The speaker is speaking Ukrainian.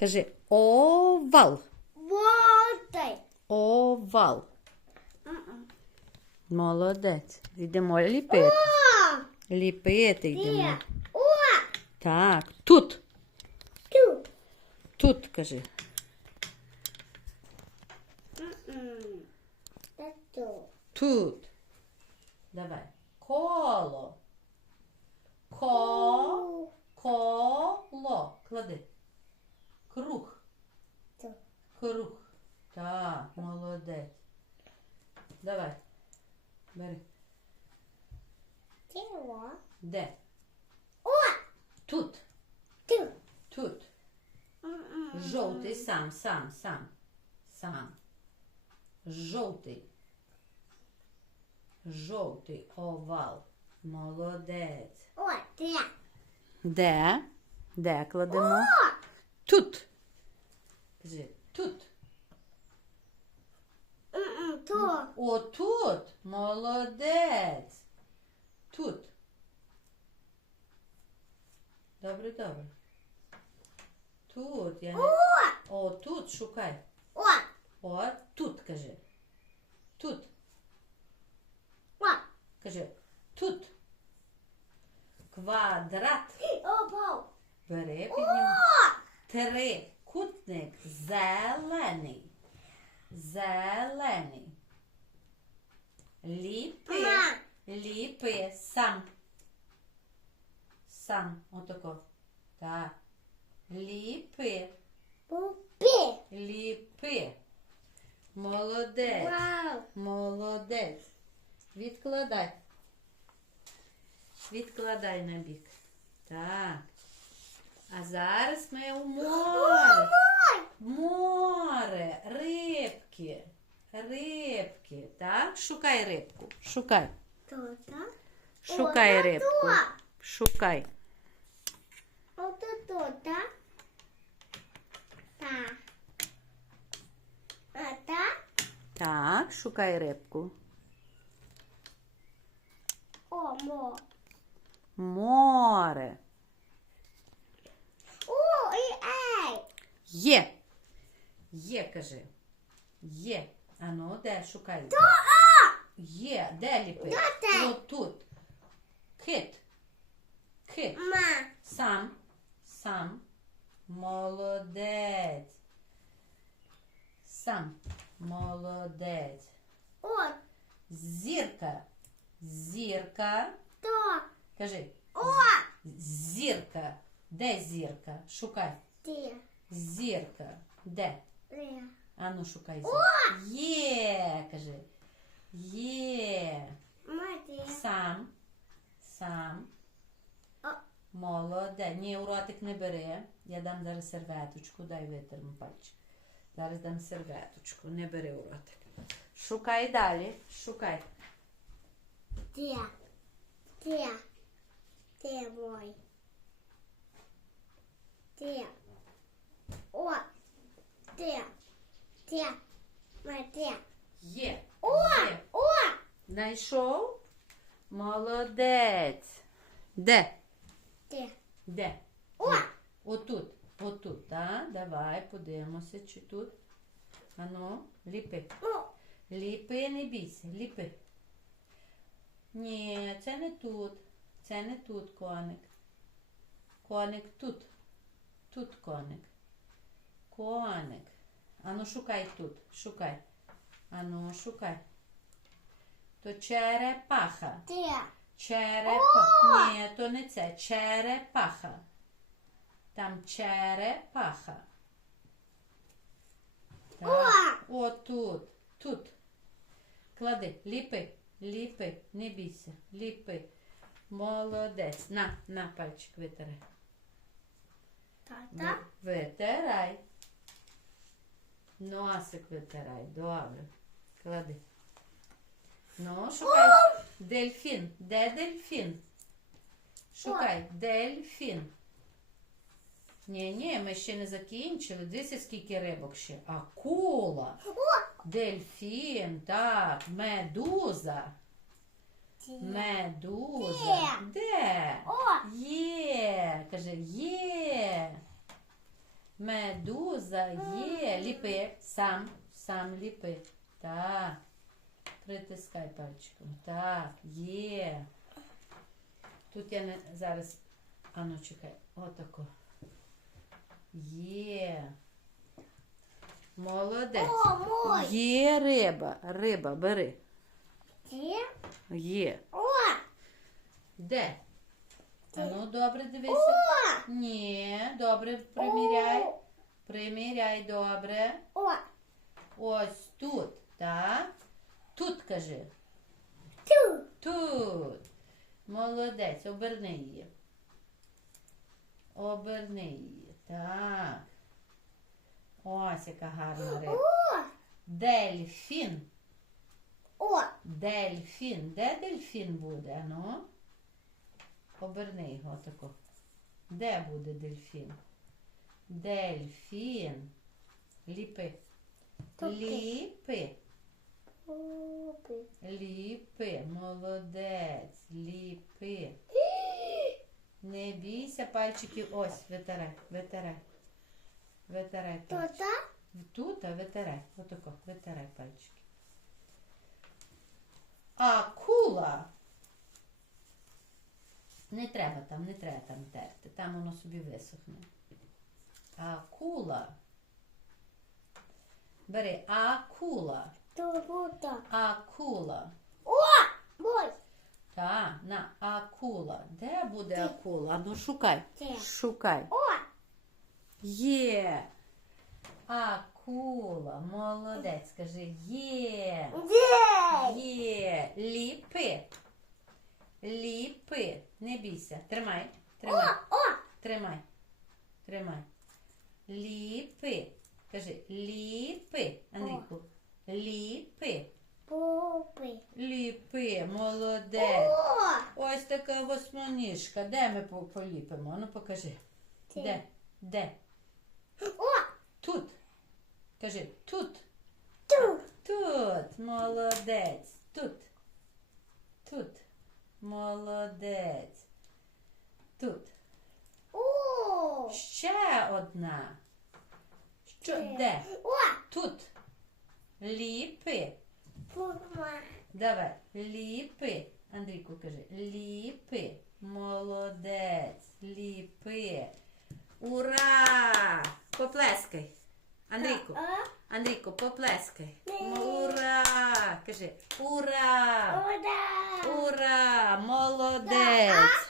Кажи овал. Водай. Овал. Молодець. Йдемо ліпити. Ліпити йдемо. Де? О! Так, тут. Тут. Тут, кажи. М-м. Тут. Тут. Круг. Круг. Так, молодець. Давай. Бери. Тіло. Де? О! Тут. Тут. Тут. Жовтий сам, сам, сам. Сам. Жовтий. Жовтий овал. Молодець. О, де? Де? Де кладемо? О! Тут. Кажи, тут. М-м. Тут. Молодець. Тут. Добре, добре. Тут. Я не... О! Тут шукай. О! О, тут кажи. Тут. О! Кажи. Тут. Квадрат. Бери, О! Підніми. Трикутник. Зелений. Зелений. Ліпи. Ліпи сам. Сам. Отако. Так. Ліпи. Пупі. Ліпи. Молодець. Вау. Молодець. Відкладай. Відкладай на бік. Так. А зараз ми у море. Море. Рибки. Рибки. Так? Шукай рибку. Шукай. Шукай рибку. Шукай. От тут, так? Так? Так, шукай рибку. О, мо. Море. О, і ей. Є. Є, кажи. Є. Ану, де шукай? Є. Де ліпи? Де? От тут. Кит. Кит. Ма. Сам. Сам. Молодець. Сам. Молодець. От, Зірка. Зірка. то. Кажи. О, Зірка. Де зірка? Шукай. ти. Зірка. Де? Ре. А ну шукай зірку. Є, кажи. Є. Сам. Сам. Молоде. Ні, у ротик не бери. Я дам зараз серветочку, дай витерну пальчик. Зараз дам серветочку, не бери у ротик. Шукай далі. Шукай. Ти. Ти. Ти мой. Ти. О. Ти. Ти. Мати. Є. О, Є. о. Знайшов? Де? Ти. Де? О. Отут. Отут, так? Давай, подивимося, чи тут. Ану, ліпи. О. Ліпи, не бійся, ліпи. Ні, це не тут. Це не тут коник. Коник тут. Тут коник. Коник. Ану, шукай тут. Шукай. Ану, шукай. То черепаха. Ти. Черепаха. Ні, то не це. Черепаха. Там черепаха. Так. О, тут. Тут. Клади. Ліпи. Ліпи. Не бійся. Ліпи. Молодець. На, на пальчик витирай. Тата. Витирай. Носик витирай. Добре. Клади. Ну, шукай. Дельфін. Де дельфін? Шукай. Дельфін. Ні, ні, ми ще не закінчили. Дивіться, скільки рибок ще. Акула. Дельфін, так, медуза. Медуза. Де? Є. Каже, є. Медуза є. Ліпи. Сам. Сам ліпи. Так. Притискай пальчиком. Так, є. Тут я не зараз. Ану, чекай. Отако. Є. Молодець. О, мой. Є риба. Риба, бери. Ті. Є. О. Де? А ну добре дивися. О. Ні, добре приміряй. Приміряй добре. О. Ось тут, так? Тут кажи. Ту. Тут. Молодець, оберни її. Оберни її. Так. Ось яка гарна риба. О. Дельфін. О. Дельфін. Де дельфін буде? Ну? Оберни його тако. Де буде дельфін? Дельфін. Ліпи. Тут. Ліпи. Ліпи. Молодець. Ліпи. Не бійся пальчиків. Ось, витирай, витирай. Витирай пальчики. Тут, а витирай. Отако, витирай пальчики. Акула. Не треба там, не треба там терти. Там воно собі висохне. Акула. Бери акула. Тута. Акула. О. Мой. Та, на акула. Де буде акула? Ну шукай. Де? Шукай. О. Є. Акула. Молодець. Скажи є. Де. Є. Ліпи. Ліпи. Не бійся. Тримай. Тримай. О. Тримай. Тримай. Ліпи. Кажи ліпи. Андрійку. Ліпи. Попи. Ліпи. Молодець. О. Ось така восьминіжка. Де ми поліпимо? Ну покажи. Де? Де? Де? О. Тут. Кажи тут. Ту. Тут. Молодець. Тут. Тут. Молодець. Тут. О. Ще одна. Що? Де? Де? О. Тут. Ліпи. Пума. Давай. Ліпи. Андрійку кажи. Ліпи. Молодець. Ліпи. Ура! Поплескай. Андрійку. Андрійку, поплескай. Ура! Кажи. Ура! Ура. Ура! Молодець!